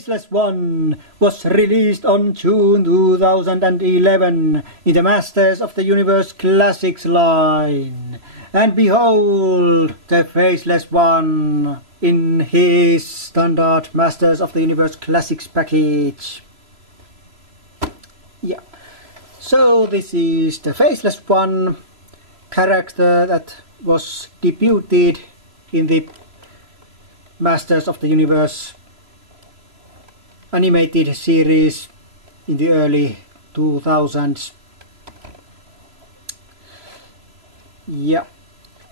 Faceless 1 was released on June 2011 in the Masters of the Universe Classics line. And behold, the Faceless 1 in his standard Masters of the Universe Classics package. Yeah, so this is the Faceless 1 character that was debuted in the Masters of the Universe animated series in the early 2000s. Yeah,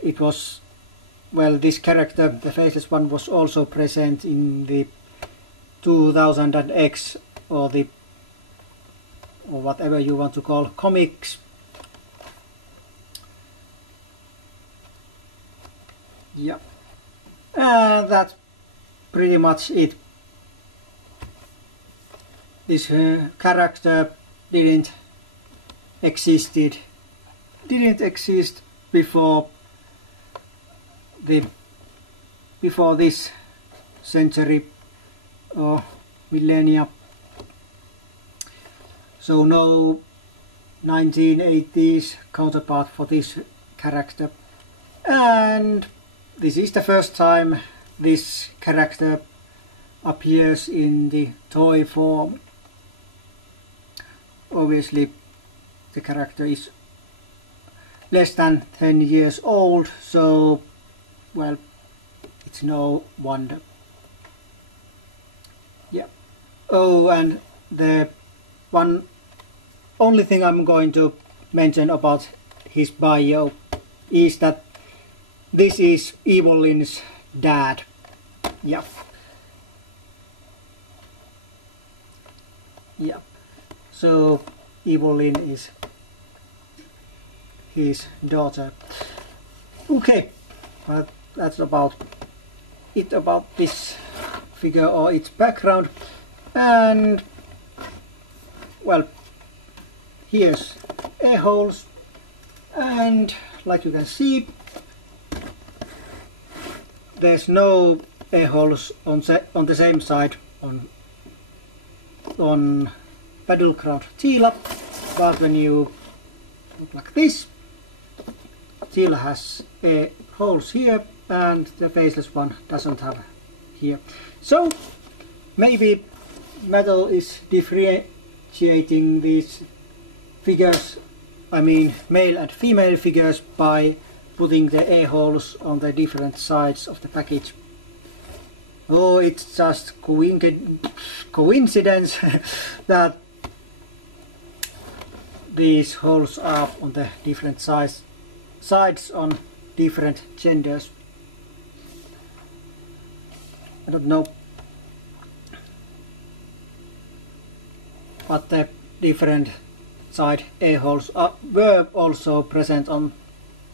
it was, well, this character, the Faceless 1, was also present in the 2000X or whatever you want to call comics. Yeah, and that's pretty much it. This character didn't exist before this century or millennia. So no 1980s counterpart for this character, and this is the first time this character appears in the toy form. Obviously the character is less than 10 years old, so well, it's no wonder. Yeah. Oh, and the only thing I'm going to mention about his bio is that this is Evelyn's dad. Yeah. Yeah. So Evelyn is his daughter. Okay, but that's about it about this figure or its background. And well, here's air holes, and like you can see, there's no air holes on the same side on Battleground Teela, but when you look like this, Teela has air holes here and the Faceless 1 doesn't have here. So maybe Mattel is differentiating these figures, I mean male and female figures, by putting the air holes on the different sides of the package. Oh, it's just coincidence that these holes are on the different sides on different genders. I don't know, but the different side air holes were also present on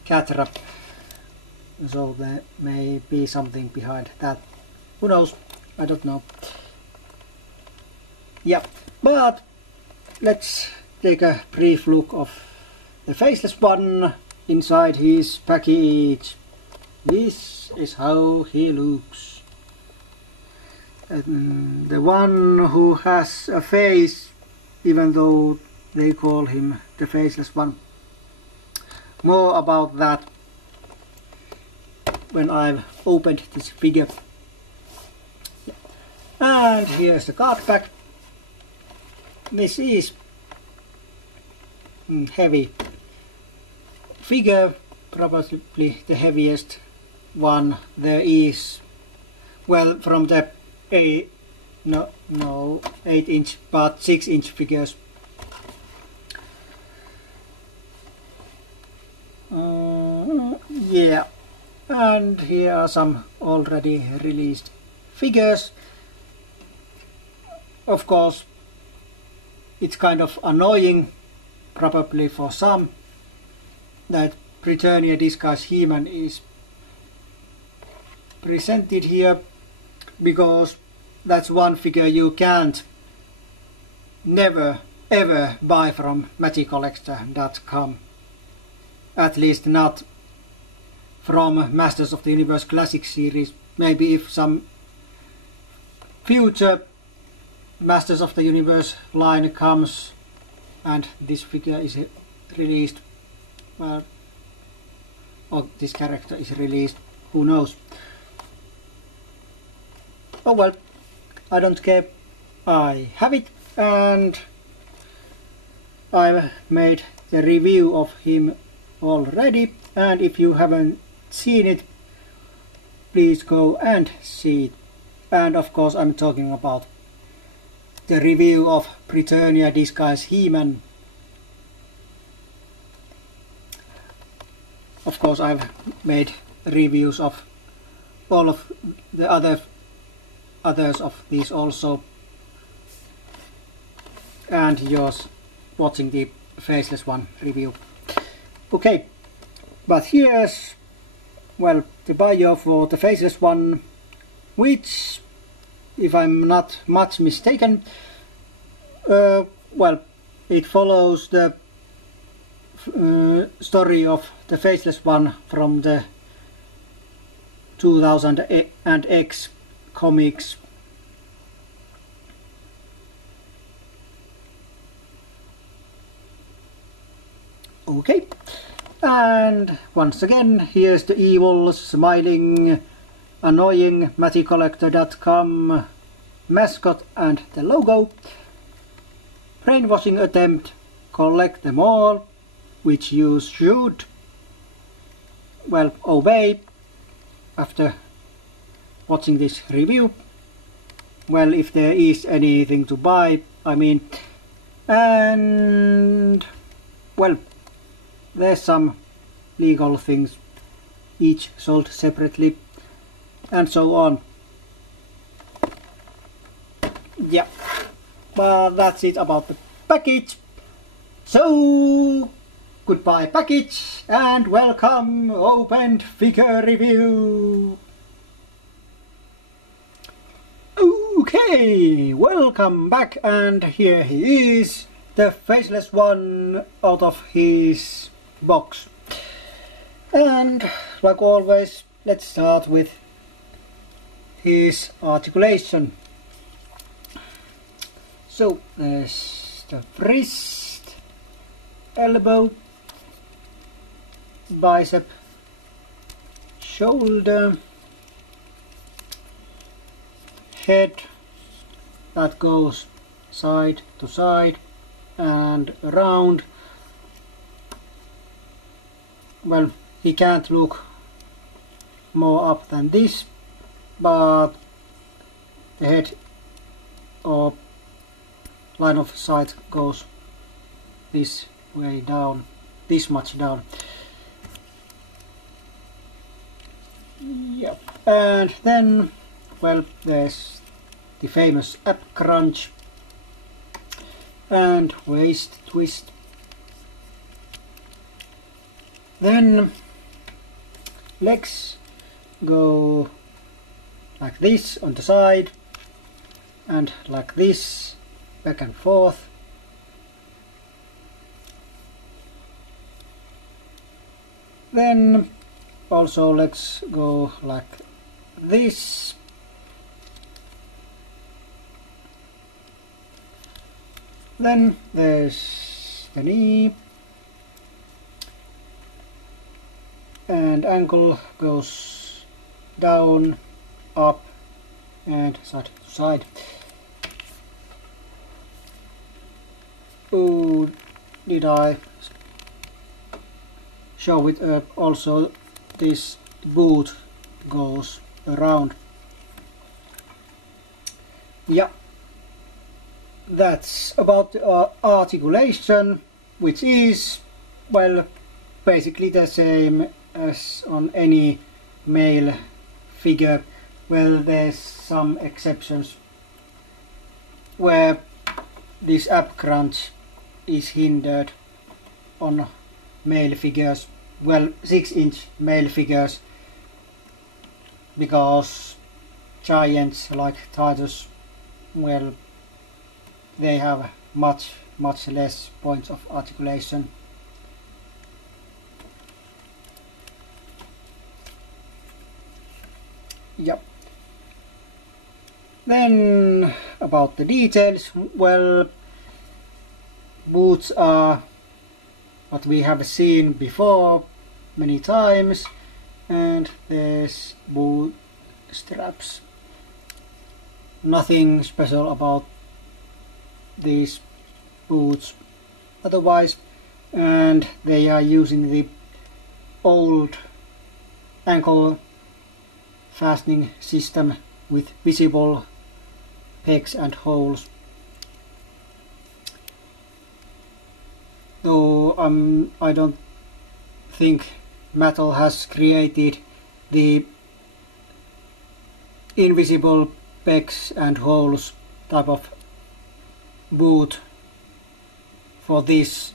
Catra, so there may be something behind that. Who knows? I don't know. Yeah, but let's take a brief look of the Faceless 1 inside his package. This is how he looks. The one who has a face, even though they call him the Faceless 1. More about that when I've opened this figure. And here's the card pack. This is heavy figure, probably the heaviest one there is. Well, from the 8-inch, but 6-inch figures. Yeah, and here are some already released figures. Of course, it's kind of annoying, probably for some, that Britannia Disguise He-Man is presented here, because that's one figure you can't never ever buy from MagicCollector.com. At least not from Masters of the Universe Classic series. Maybe if some future Masters of the Universe line comes and this figure is released, well, or this character is released, who knows. Oh well, I don't care, I have it, and I've made the review of him already, and if you haven't seen it, please go and see it. And of course I'm talking about the review of Britannia Disguise He-Man. Of course I've made reviews of all of the others of these also, and yours watching the Faceless one review. Okay, but here's, well, the bio for the Faceless one, which, if I'm not much mistaken, well, it follows the story of the Faceless one from the 2000X comics. Okay, and once again, here's the evil, smiling, annoying MattyCollector.com mascot and the logo. Brainwashing attempt, collect them all, which you should, well, obey after watching this review. Well, if there is anything to buy, I mean, and well, there's some legal things, each sold separately and so on. Yeah, but that's it about the package. So goodbye package and welcome opened figure review. Okay, welcome back, and here he is, the Faceless one out of his box. And like always, let's start with his articulation. So there's the wrist, elbow, bicep, shoulder, head that goes side to side and around. Well, he can't look more up than this, but the head or line of sight goes this way down, this much down. Yep. And then, well, there's the famous ab crunch and waist twist. Then legs go like this on the side and like this, back and forth. Then also legs go like this. Then there's the knee, and ankle goes down, up and side to side. Oh, did I show it? Also this boot goes around. Yeah, that's about the articulation, which is, well, basically the same as on any male figure. Well, there's some exceptions where this ab crunch is hindered on male figures, well, 6-inch male figures, because giants like Titus, well, they have much less points of articulation. Yep. Then about the details, well, boots are what we have seen before many times, and there's boot straps. Nothing special about these boots otherwise, and they are using the old ankle fastening system with visible pegs and holes. Though I don't think Mattel has created the invisible pegs and holes type of boot for this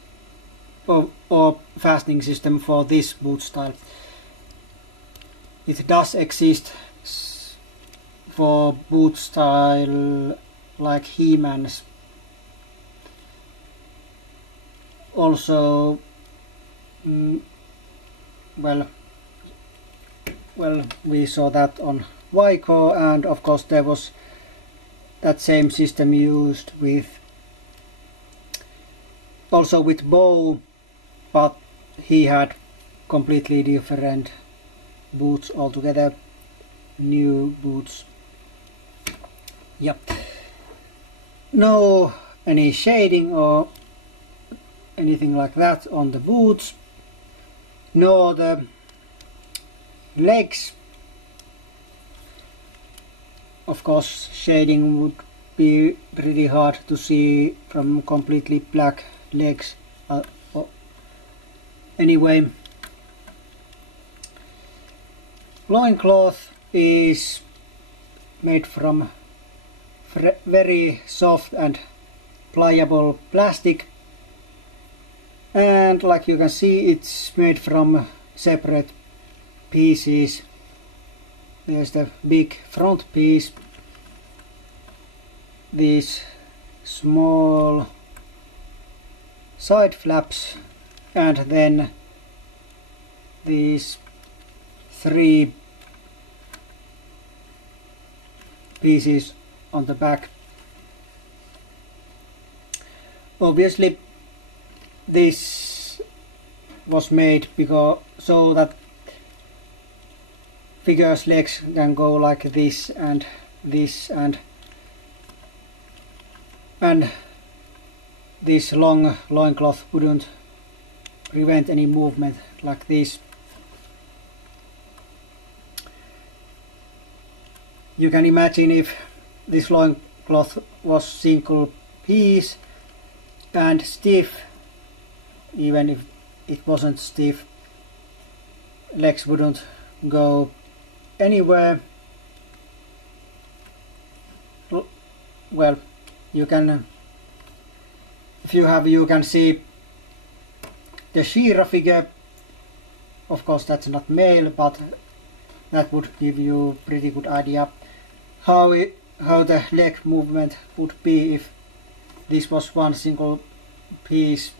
or fastening system for this boot style. It does exist for boot style like He-Man's. Also, well, we saw that on Waiko, and of course there was that same system used with also with Bo, but he had completely different boots altogether, new boots. Yep. No any shading or anything like that on the boots, nor the legs. Of course, shading would be pretty hard to see from completely black legs. Anyway, loincloth is made from very soft and pliable plastic, and like you can see, it's made from separate pieces. There's the big front piece, these small side flaps, and then these 3 pieces on the back. Obviously this was made because so that figure's legs can go like this and this, and this long loincloth wouldn't prevent any movement like this. You can imagine if this loincloth was single piece and stiff, even if it wasn't stiff, legs wouldn't go anywhere. Well, you can, if you have, you can see the She-Ra figure. Of course that's not male, but that would give you a pretty good idea how the leg movement would be if this was one single piece.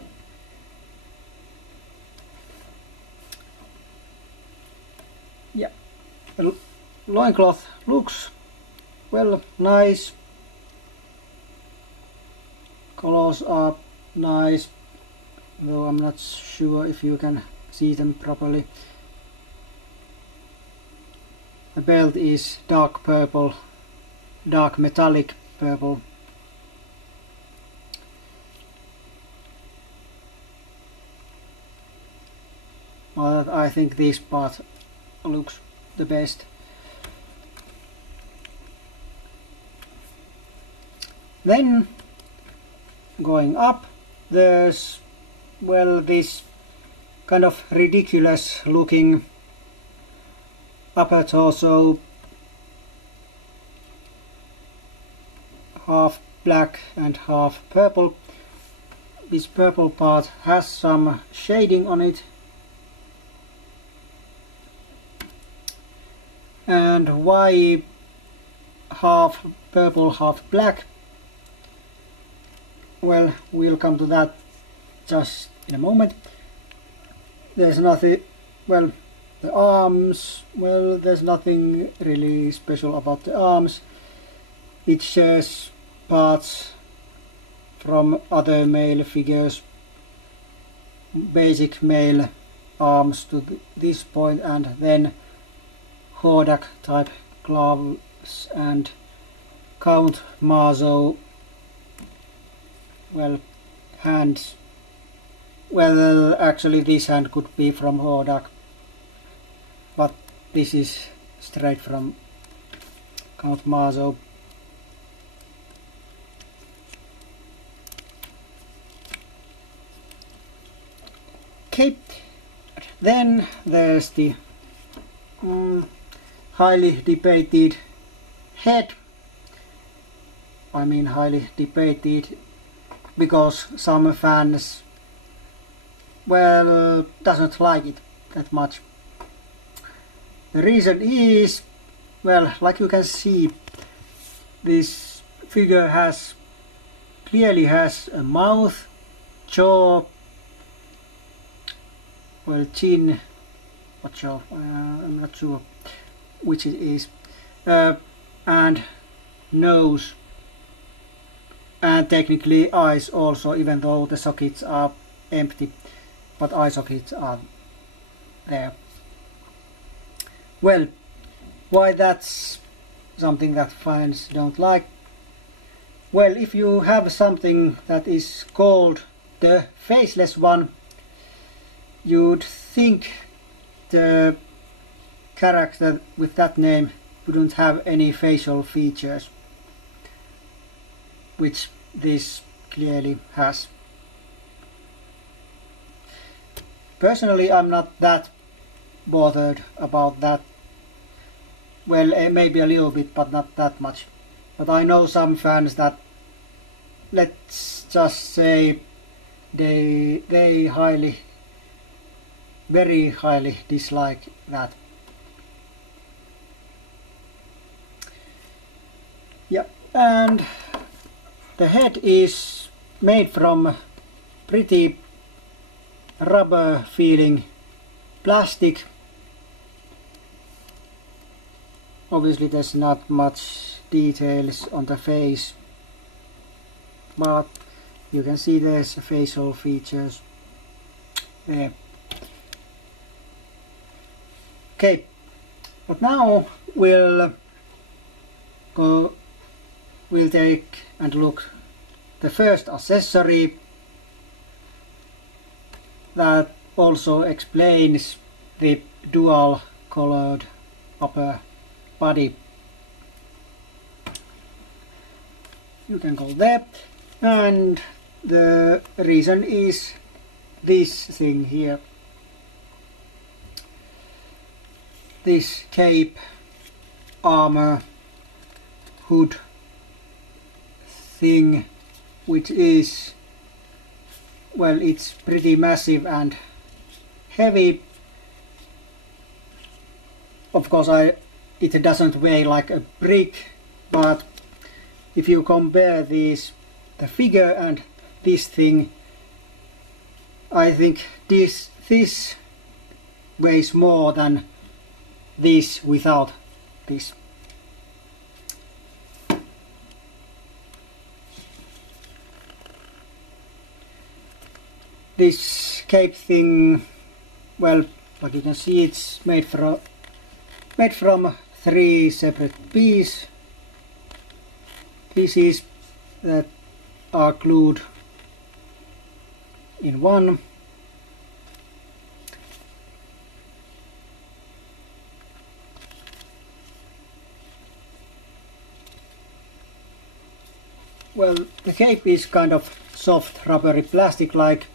Yeah, the loincloth looks well, nice. Colors are nice, though I'm not sure if you can see them properly. The belt is dark purple, dark metallic purple. Well, I think this part looks the best. Then going up, there's, well, this kind of ridiculous looking upper torso, half black and half purple. This purple part has some shading on it, and why half purple half black? Well, we'll come to that just in a moment. There's nothing, well, the arms, well, there's nothing really special about the arms. it shares parts from other male figures, basic male arms to this point, and then Hordak type gloves and Count Marzo, well, hands. Well, actually this hand could be from Hordak, but this is straight from Count Marzo. Okay, then there's the highly debated head. I mean highly debated because some fans, well, doesn't like it that much. The reason is, well, like you can see, this figure clearly has a mouth, jaw, well, chin, what jaw, I'm not sure which it is, and nose, and technically eyes also, even though the sockets are empty, but eye sockets are there. Well, why that's something that fans don't like? Well, if you have something that is called the Faceless one, you'd think the character with that name wouldn't have any facial features, which this clearly has. Personally, I'm not that bothered about that. Well, maybe a little bit, but not that much. But I know some fans that, let's just say, they very highly dislike that. Yeah, and the head is made from pretty rubber feeling plastic. Obviously there's not much details on the face, but you can see there's facial features there. Okay, but now we'll take and look the first accessory that also explains the dual colored upper body. You can go there, and the reason is this thing here. This cape, armor, hood thing, which is, well, it's pretty massive and heavy. Of course it doesn't weigh like a brick, but if you compare these, the figure and this thing, I think this weighs more than this without this. This cape thing, well, like you can see, it's made from 3 separate pieces that are glued in one. Well, the cape is kind of soft, rubbery plastic, like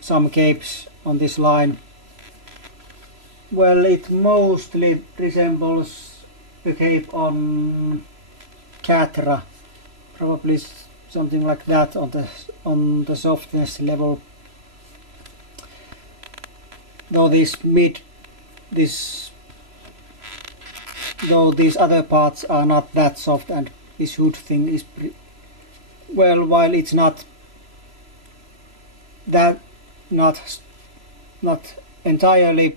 some capes on this line. Well, it mostly resembles the cape on Catra, probably something like that on the softness level. Though these other parts are not that soft, and this hood thing is well, while it's not entirely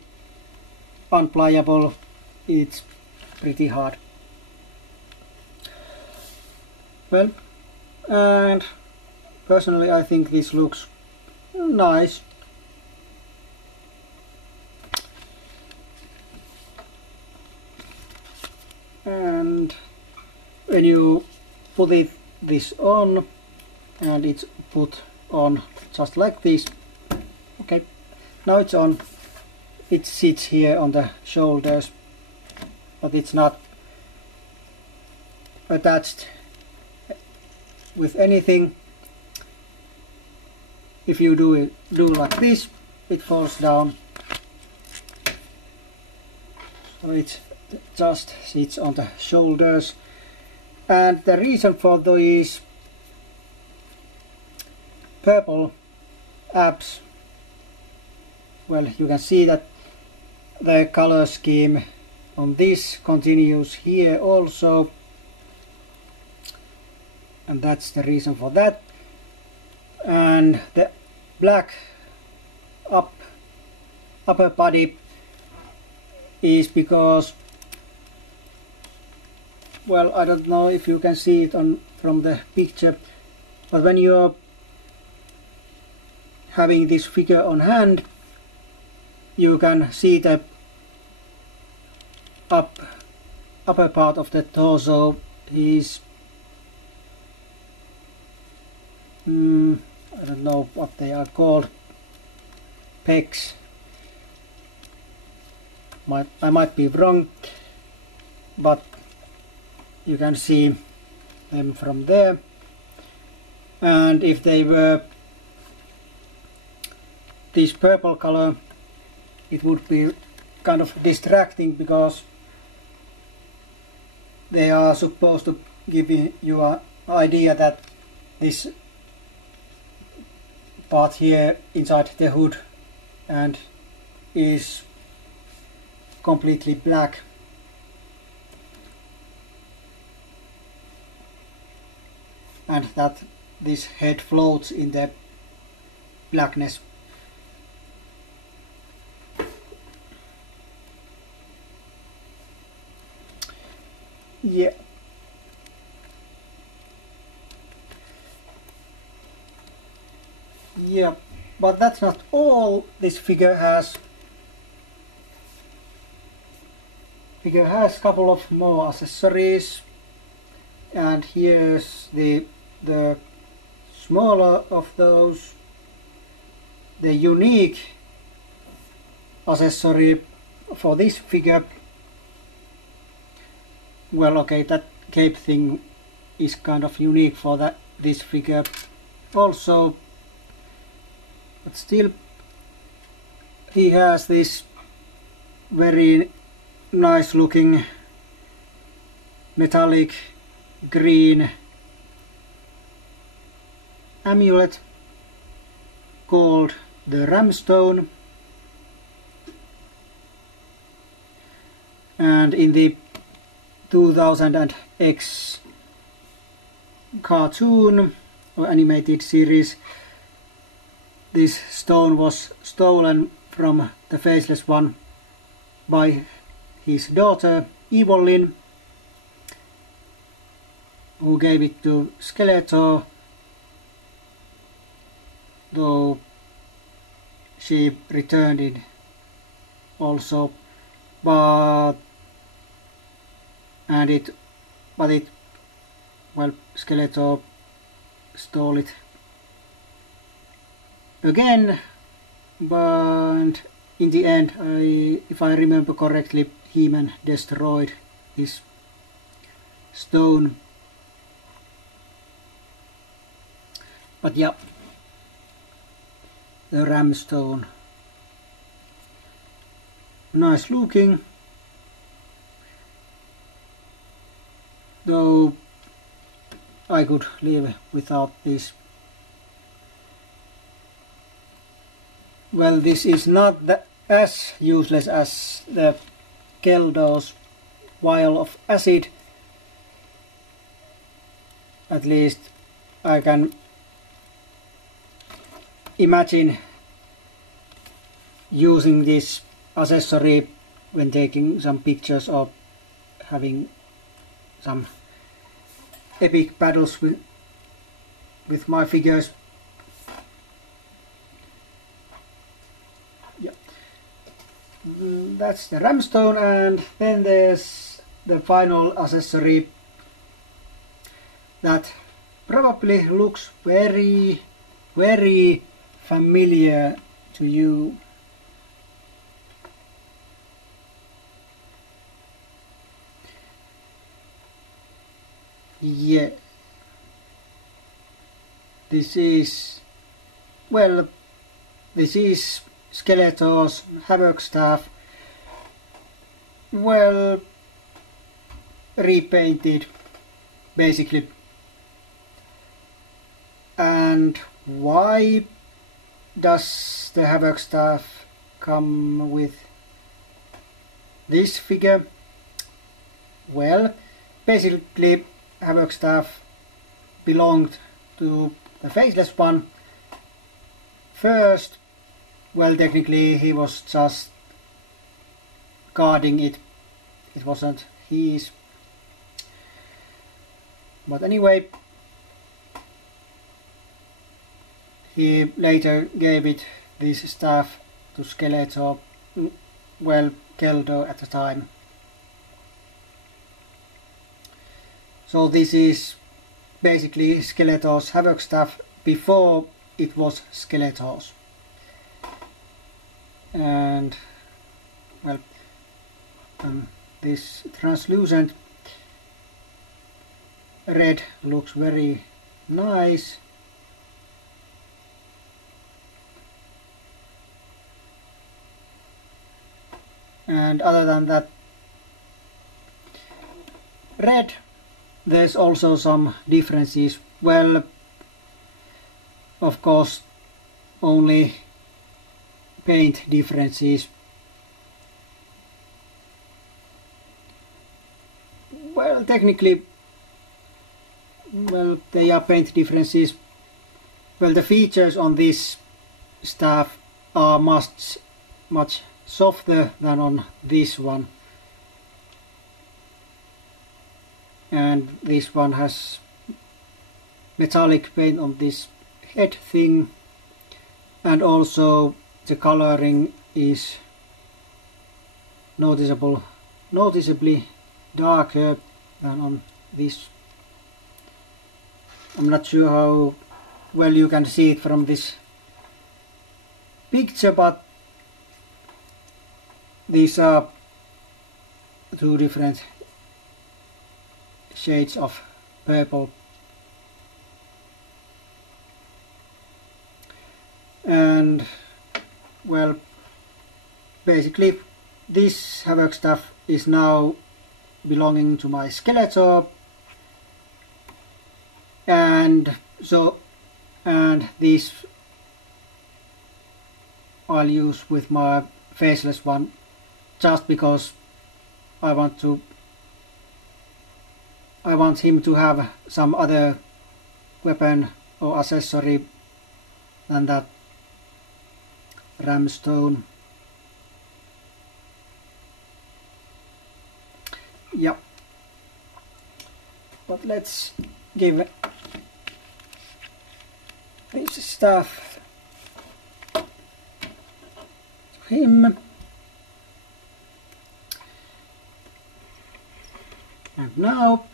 unpliable, it's pretty hard. Well, and personally I think this looks nice. And when you put this on, and it's put on just like this. Okay, now it's on. It sits here on the shoulders, but it's not attached with anything. If you do like this, it falls down. So it just sits on the shoulders. And the reason for these purple abs, well, you can see that the color scheme on this continues here also, and that's the reason for that. And the black upper body is because, well, I don't know if you can see it from the picture, but when you're having this figure on hand, you can see the upper part of the torso is I don't know what they are called, pecs. I might be wrong, but you can see them from there. And if they were this purple color, it would be kind of distracting, because they are supposed to give you an idea that this part here inside the hood and is completely black. And that this head floats in the blackness. Yeah. Yeah, but that's not all this figure has. Figure has a couple of more accessories, and here's the smaller of those. The unique accessory for this figure, well, okay, that cape thing is kind of unique for this figure also, but still he has this very nice looking metallic green amulet called the Ramstone, and in the 2000X cartoon or animated series, this stone was stolen from the Faceless one by his daughter Evelyn, who gave it to Skeletor, though she returned it also, but well, Skeletor stole it again, but in the end, if I remember correctly, He-Man destroyed this stone. But yeah, the Ramstone, nice looking, though I could live without this. Well, this is not as useless as the Keldo's vial of acid. At least I can imagine using this accessory when taking some pictures or having some epic battles with my figures. Yeah. That's the ramstone, and then there's the final accessory that probably looks very, very familiar to you. Yeah, this is Skeletor's Havoc Staff, repainted basically. And why does the Havoc Staff come with this figure? Well, basically Havoc Staff belonged to the Faceless one. First, technically he was just guarding it. It wasn't his. But anyway, he later gave this staff to Skeletor, Keldo at the time. So this is basically Skeletor's Havoc Staff before it was Skeletor's. And this translucent red looks very nice. And other than that red, there's also some differences. Of course, only paint differences. Technically, they are paint differences. The features on this staff are much softer than on this one. And this one has metallic paint on this head thing, and also the coloring is noticeably darker than on this. I'm not sure how well you can see it from this picture, but these are two different shades of purple. And basically this Havoc Staff is now belonging to my Skeletor, and this I'll use with my Faceless one, just because I want him to have some other weapon or accessory than that ramstone. Yeah, but let's give this stuff to him. And now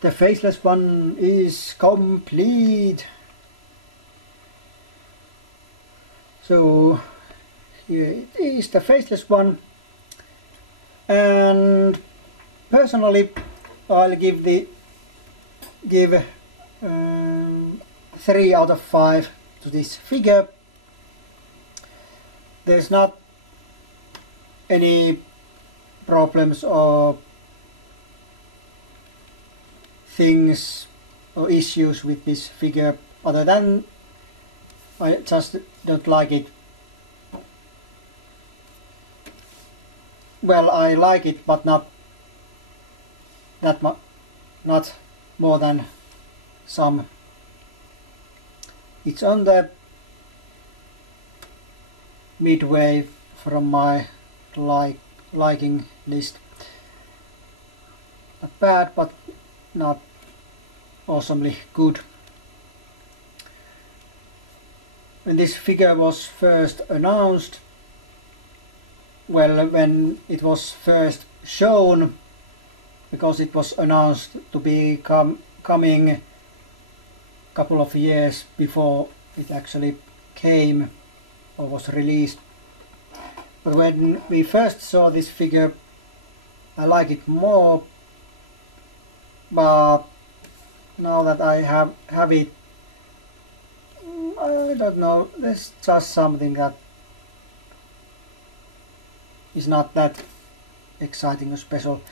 the Faceless one is complete. So here it is, the Faceless one, and personally I'll give 3 out of 5 to this figure. There's not any problems or things or issues with this figure, other than I just don't like it. I like it, but not that much, not more than some. It's on the midway from my liking list. Not bad, but not awesomely good. When this figure was first announced, well, when it was first shown, because it was announced to be coming a couple of years before it actually came or was released. But when we first saw this figure, I like it more, but now that I have it, I don't know, there's just something that is not that exciting or special.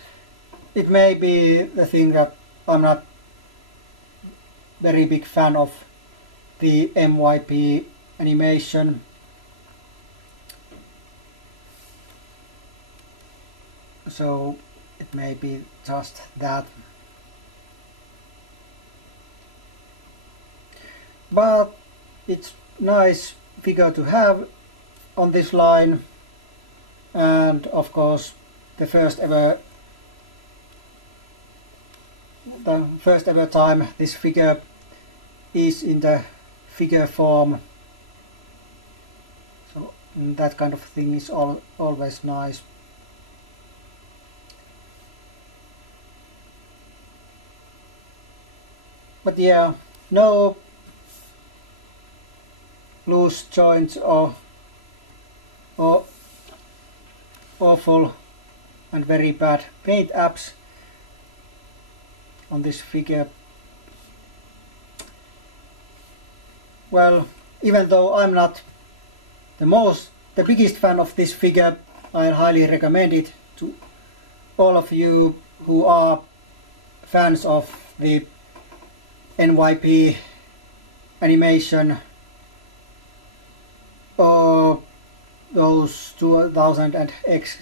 It may be the thing that I'm not very big fan of the MYP animation. So it may be just that. But it's nice figure to have on this line, and of course the first ever time this figure is in the figure form, so that kind of thing is always nice. But yeah, no loose joints or awful and very bad paint apps on this figure. Well, even though I'm not the biggest fan of this figure, I highly recommend it to all of you who are fans of the NYP animation or those 2000 and X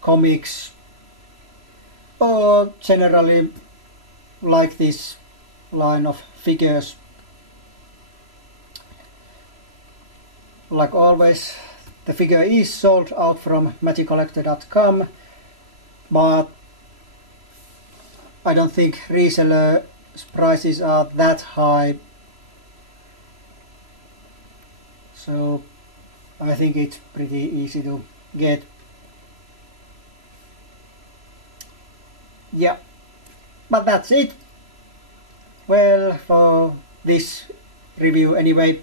comics, or generally like this line of figures. Like always, the figure is sold out from magiccollector.com, but I don't think reseller prices are that high, so I think it's pretty easy to get. Yeah, but that's it. Well, for this review anyway.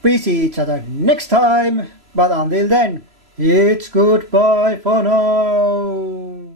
We see each other next time, but until then, it's goodbye for now.